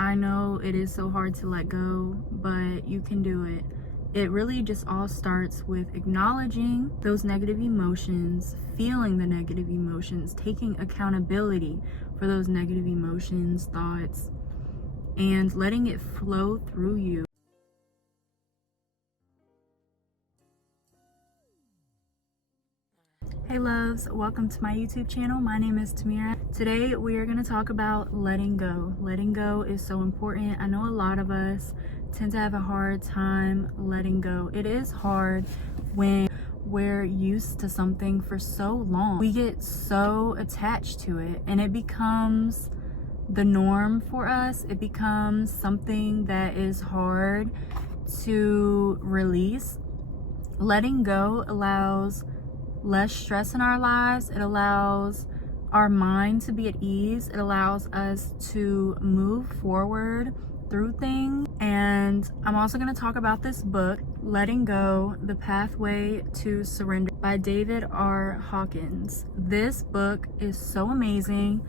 I know it is so hard to let go, but you can do it. It really just all starts with acknowledging those negative emotions, feeling the negative emotions, taking accountability for those negative emotions, thoughts, and letting it flow through you. Hey loves, welcome to my YouTube channel. My name is Tamira. Today we are going to talk about letting go. Letting go is so important. I know a lot of us tend to have a hard time letting go. It is hard when we're used to something for so long. We get so attached to it and it becomes the norm for us. It becomes something that is hard to release. Letting go allows less stress in our lives. It allows our mind to be at ease. It allows us to move forward through things. And I'm also going to talk about this book, Letting Go, The Pathway to Surrender by David R. Hawkins. This book is so amazing.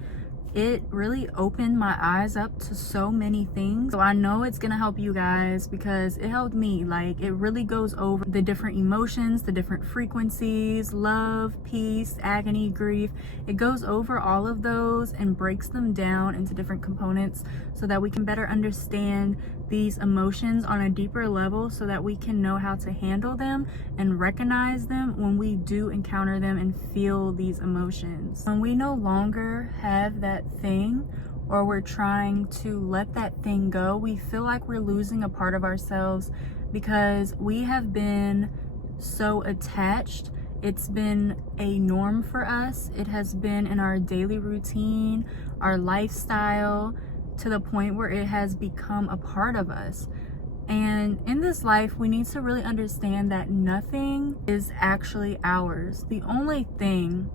It really opened my eyes up to so many things. So I know it's gonna help you guys because it helped me. Like, it really goes over the different emotions, the different frequencies, love, peace, agony, grief. It goes over all of those and breaks them down into different components so that we can better understand these emotions on a deeper level, so that we can know how to handle them and recognize them when we do encounter them and feel these emotions. When we no longer have that thing, or we're trying to let that thing go, we feel like we're losing a part of ourselves because we have been so attached. It's been a norm for us. It has been in our daily routine, our lifestyle, to the point where it has become a part of us. And in this life, we need to really understand that nothing is actually ours. The only thing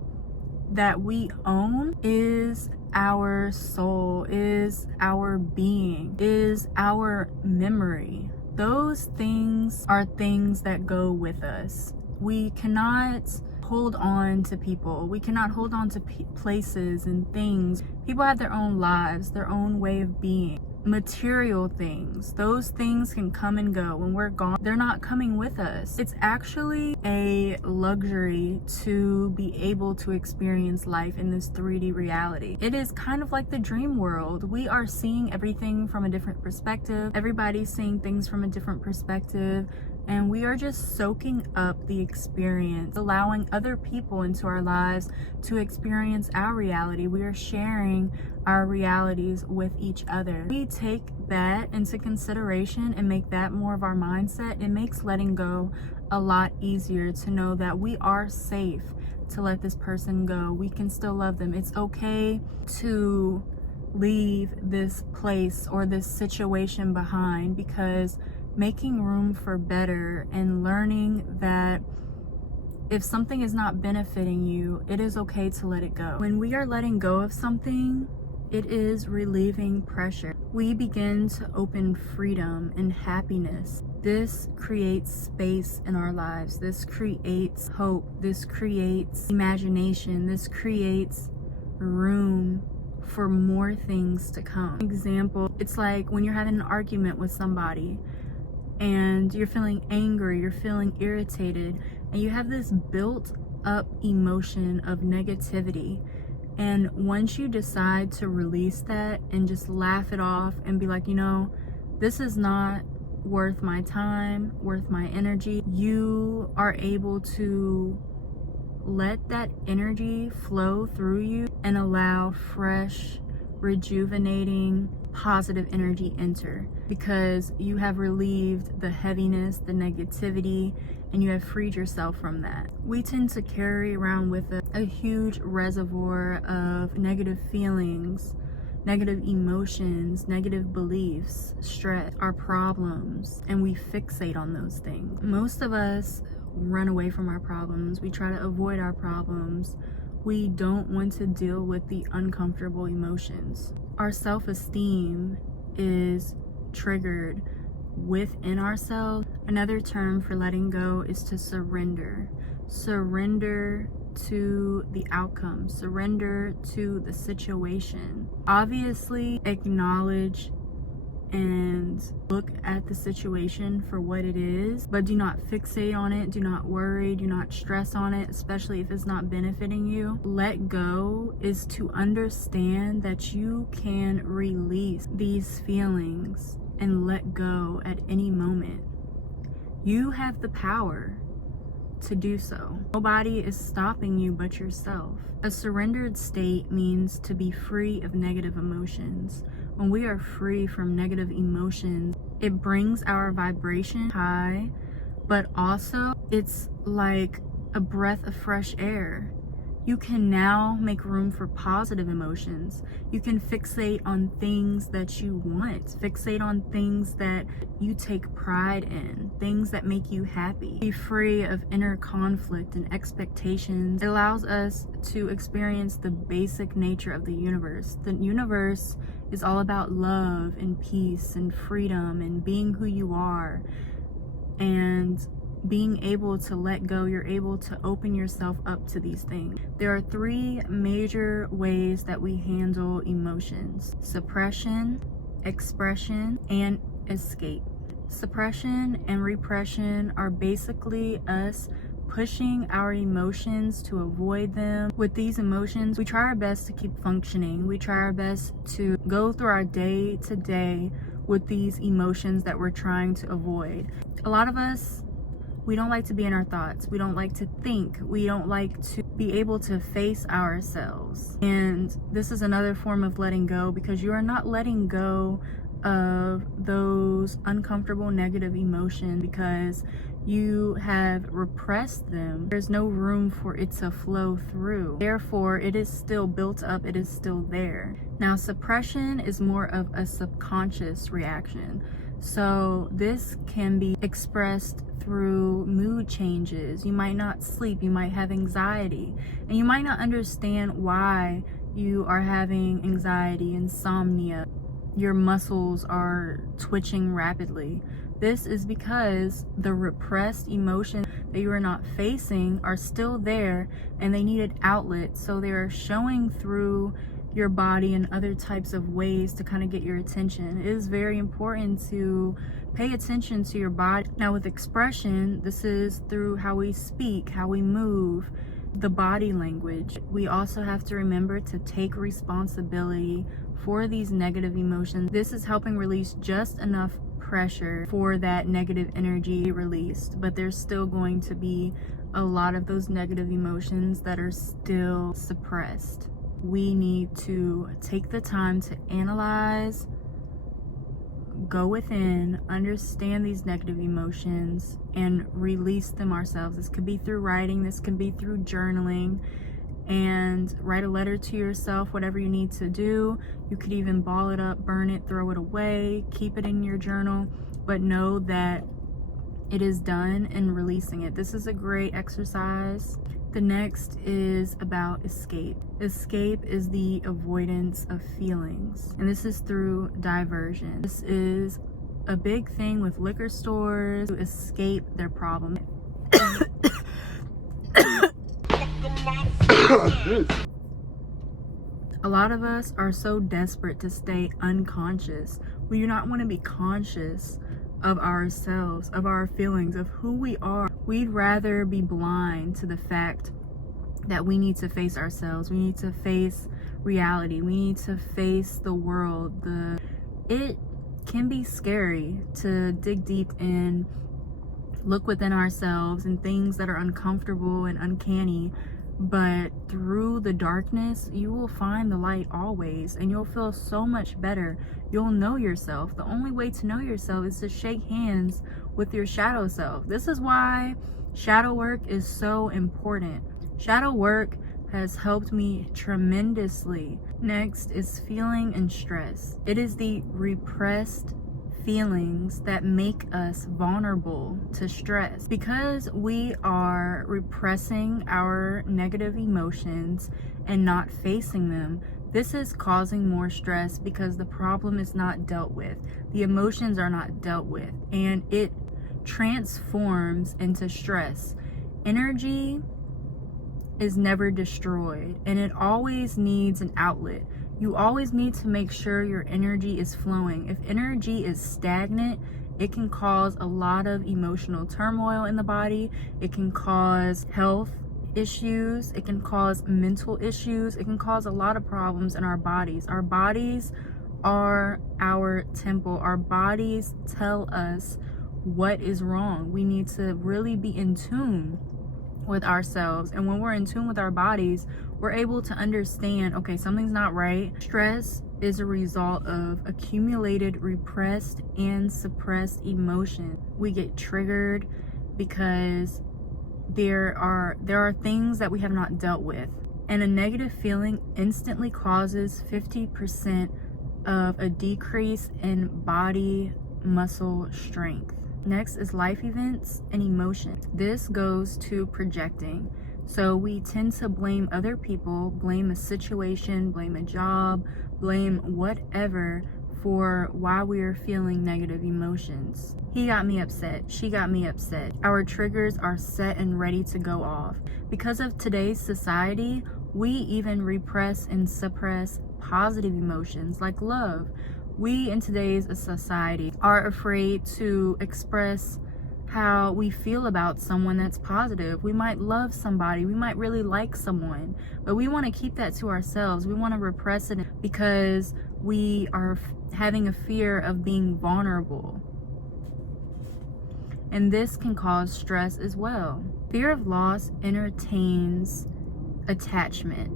that we own is our soul, is our being, is our memory. Those things are things that go with us. We cannot hold on to people. We cannot hold on to places and things. People have their own lives, their own way of being. Material things, those things can come and go. When we're gone, they're not coming with us. It's actually a luxury to be able to experience life in this 3D reality. It is kind of like the dream world. We are seeing everything from a different perspective. Everybody's seeing things from a different perspective. And we are just soaking up the experience, allowing other people into our lives to experience our reality. We are sharing our realities with each other. We take that into consideration and make that more of our mindset. It makes letting go a lot easier to know that we are safe to let this person go. We can still love them. It's okay to leave this place or this situation behind, because making room for better and learning that if something is not benefiting you, it is okay to let it go. When we are letting go of something, it is relieving pressure. We begin to open freedom and happiness. This creates space in our lives. This creates hope. This creates imagination. This creates room for more things to come. Example, it's like when you're having an argument with somebody and you're feeling angry, you're feeling irritated, and you have this built up emotion of negativity. And once you decide to release that and just laugh it off and be like, you know, this is not worth my time, worth my energy, you are able to let that energy flow through you and allow fresh, rejuvenating, positive energy enter, because you have relieved the heaviness, the negativity, and you have freed yourself from that. We tend to carry around with us a huge reservoir of negative feelings, negative emotions, negative beliefs, stress, our problems, and we fixate on those things. Most of us run away from our problems. We try to avoid our problems. We don't want to deal with the uncomfortable emotions. Our self-esteem is triggered within ourselves. Another term for letting go is to surrender. Surrender to the outcome, surrender to the situation. Obviously, acknowledge and look at the situation for what it is, but do not fixate on it, do not worry, do not stress on it, especially if it's not benefiting you. Let go is to understand that you can release these feelings and let go at any moment. You have the power to do so. Nobody is stopping you but yourself. A surrendered state means to be free of negative emotions. When we are free from negative emotions, it brings our vibration high, but also it's like a breath of fresh air. You can now make room for positive emotions. You can fixate on things that you want. Fixate on things that you take pride in, things that make you happy. Be free of inner conflict and expectations. It allows us to experience the basic nature of the universe. The universe is all about love and peace and freedom and being who you are. And being able to let go, you're able to open yourself up to these things. There are three major ways that we handle emotions: suppression, expression, and escape. Suppression and repression are basically us pushing our emotions to avoid them. With these emotions, we try our best to keep functioning. We try our best to go through our day to day with these emotions that we're trying to avoid. A lot of us, we don't like to be in our thoughts. We don't like to think. We don't like to be able to face ourselves. And this is another form of letting go, because you are not letting go of those uncomfortable negative emotions because you have repressed them. There's no room for it to flow through. Therefore, it is still built up. It is still there. Now, suppression is more of a subconscious reaction. So this can be expressed through mood changes. You might not sleep, you might have anxiety, and you might not understand why you are having anxiety, insomnia. Your muscles are twitching rapidly. This is because the repressed emotions that you are not facing are still there and they need an outlet. So they are showing through your body in other types of ways to kind of get your attention. It is very important to pay attention to your body. Now with expression, this is through how we speak, how we move, the body language. We also have to remember to take responsibility for these negative emotions. This is helping release just enough pressure for that negative energy released, but there's still going to be a lot of those negative emotions that are still suppressed. We need to take the time to analyze, go within, understand these negative emotions, and release them ourselves. This could be through writing, this could be through journaling, and write a letter to yourself, whatever you need to do. You could even ball it up, burn it, throw it away, keep it in your journal, but know that it is done and releasing it. This is a great exercise. The next is about escape. Escape is the avoidance of feelings, and this is through diversion. This is a big thing with liquor stores to escape their problem. A lot of us are so desperate to stay unconscious. We do not want to be conscious of ourselves, of our feelings, of who we are. We'd rather be blind to the fact that we need to face ourselves. We need to face reality. We need to face the world. It can be scary to dig deep and look within ourselves and things that are uncomfortable and uncanny. But through the darkness, you will find the light always, and you'll feel so much better. You'll know yourself. The only way to know yourself is to shake hands with your shadow self. This is why shadow work is so important. Shadow work has helped me tremendously. Next is feeling and stress. It is the repressed feelings that make us vulnerable to stress. Because we are repressing our negative emotions and not facing them, this is causing more stress because the problem is not dealt with. The emotions are not dealt with, and it transforms into stress. Energy is never destroyed, and it always needs an outlet. You always need to make sure your energy is flowing. If energy is stagnant, it can cause a lot of emotional turmoil in the body. It can cause health issues. It can cause mental issues. It can cause a lot of problems in our bodies. Our bodies are our temple. Our bodies tell us what is wrong. We need to really be in tune with ourselves. And when we're in tune with our bodies, we're able to understand, okay, something's not right. Stress is a result of accumulated, repressed, and suppressed emotion. We get triggered because there are things that we have not dealt with. And a negative feeling instantly causes 50% of a decrease in body muscle strength. Next is life events and emotions. This goes to projecting. So we tend to blame other people, blame a situation, blame a job, blame whatever for why we are feeling negative emotions. He got me upset. She got me upset. Our triggers are set and ready to go off. Because of today's society, we even repress and suppress positive emotions like love. We in today's society are afraid to express how we feel about someone that's positive. We might love somebody, we might really like someone, but we want to keep that to ourselves. We want to repress it because we are having a fear of being vulnerable. And this can cause stress as well. Fear of loss entertains attachment.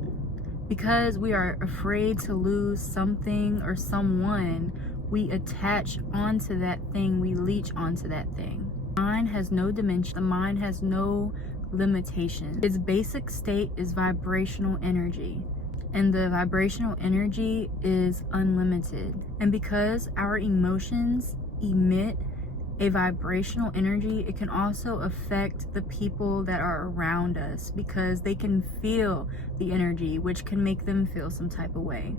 Because we are afraid to lose something or someone, we attach onto that thing, we leech onto that thing. The mind has no dimension, the mind has no limitation. Its basic state is vibrational energy, and the vibrational energy is unlimited. And because our emotions emit a vibrational energy, it can also affect the people that are around us because they can feel the energy, which can make them feel some type of way.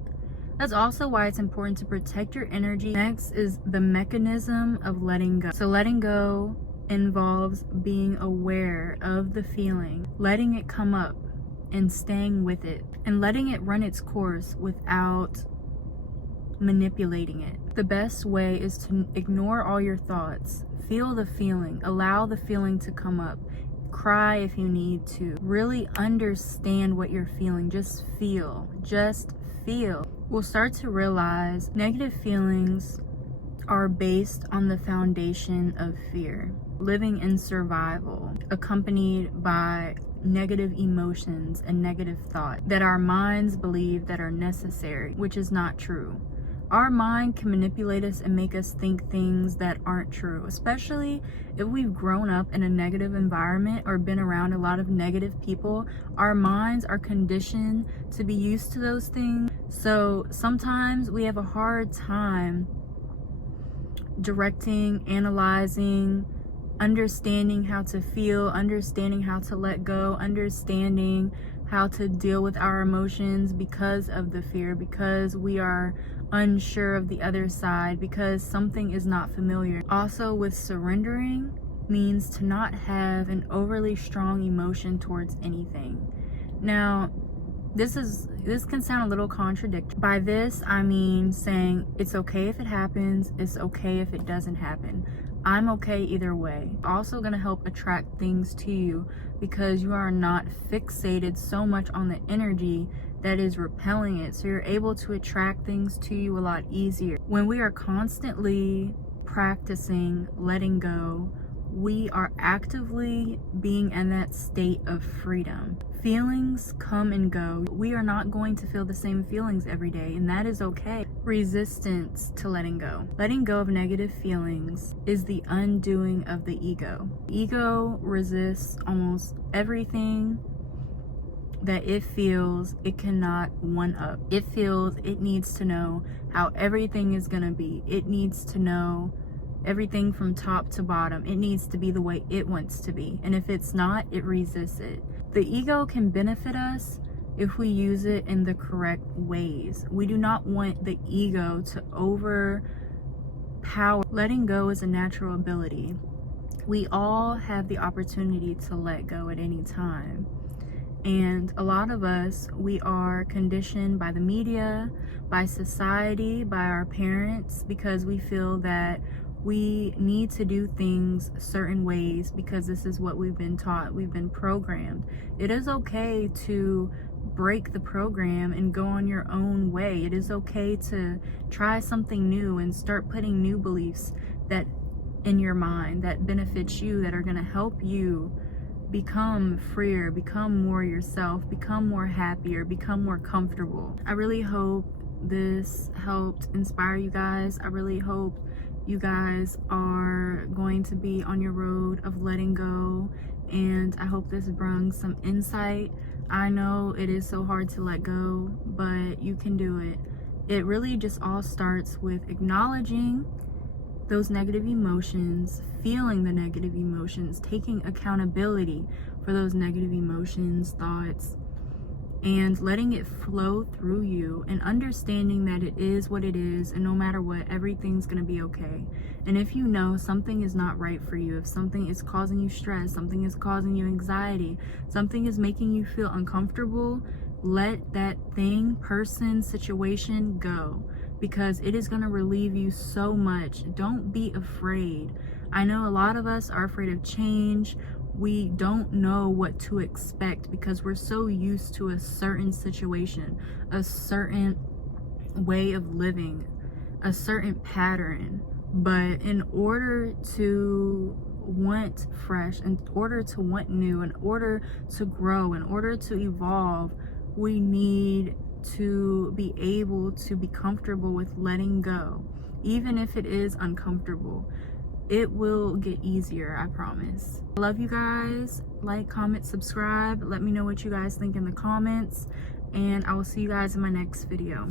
That's also why it's important to protect your energy. Next is the mechanism of letting go. So letting go involves being aware of the feeling, letting it come up and staying with it, and letting it run its course without manipulating it. The best way is to ignore all your thoughts. Feel the feeling. Allow the feeling to come up. Cry if you need to. Really understand what you're feeling. Just feel. Just feel. We'll start to realize negative feelings are based on the foundation of fear. Living in survival, accompanied by negative emotions and negative thought that our minds believe that are necessary, which is not true. Our mind can manipulate us and make us think things that aren't true, especially if we've grown up in a negative environment or been around a lot of negative people. Our minds are conditioned to be used to those things. So sometimes we have a hard time directing, analyzing, understanding how to feel, understanding how to let go, understanding how to deal with our emotions because of the fear, because we are unsure of the other side, because something is not familiar. Also, with surrendering means to not have an overly strong emotion towards anything. Now, this can sound a little contradictory. By this, I mean saying it's okay if it happens, it's okay if it doesn't happen. I'm okay either way. Also gonna help attract things to you because you are not fixated so much on the energy that is repelling it. So you're able to attract things to you a lot easier. When we are constantly practicing letting go, we are actively being in that state of freedom. Feelings come and go. We are not going to feel the same feelings every day, and that is okay. Resistance to letting go. Letting go of negative feelings is the undoing of the ego. Ego resists almost everything that it feels it cannot one up. It feels it needs to know how everything is gonna be. It needs to know everything from top to bottom. It needs to be the way it wants to be. And if it's not, it resists it. The ego can benefit us if we use it in the correct ways. We do not want the ego to overpower. Letting go is a natural ability. We all have the opportunity to let go at any time. And a lot of us, we are conditioned by the media, by society, by our parents, because we feel that we need to do things certain ways because this is what we've been taught, we've been programmed. It is okay to break the program and go on your own way. It is okay to try something new and start putting new beliefs that in your mind that benefits you, that are going to help you become freer, become more yourself, become more happier, become more comfortable. I really hope this helped inspire you guys. I really hope you guys are going to be on your road of letting go, and I hope this brings some insight. I know it is so hard to let go, but you can do it. It really just all starts with acknowledging those negative emotions, feeling the negative emotions, taking accountability for those negative emotions, thoughts, and letting it flow through you and understanding that it is what it is, and no matter what, everything's gonna be okay. And if you know something is not right for you, if something is causing you stress, something is causing you anxiety, something is making you feel uncomfortable, let that thing, person, situation go, because it is going to relieve you so much. Don't be afraid. I know a lot of us are afraid of change. We don't know what to expect because we're so used to a certain situation, a certain way of living, a certain pattern. But in order to want fresh, in order to want new, in order to grow, in order to evolve, we need to be able to be comfortable with letting go. Even if it is uncomfortable, it will get easier, I promise. I love you guys. Like, comment, subscribe. Let me know what you guys think in the comments, and I will see you guys in my next video.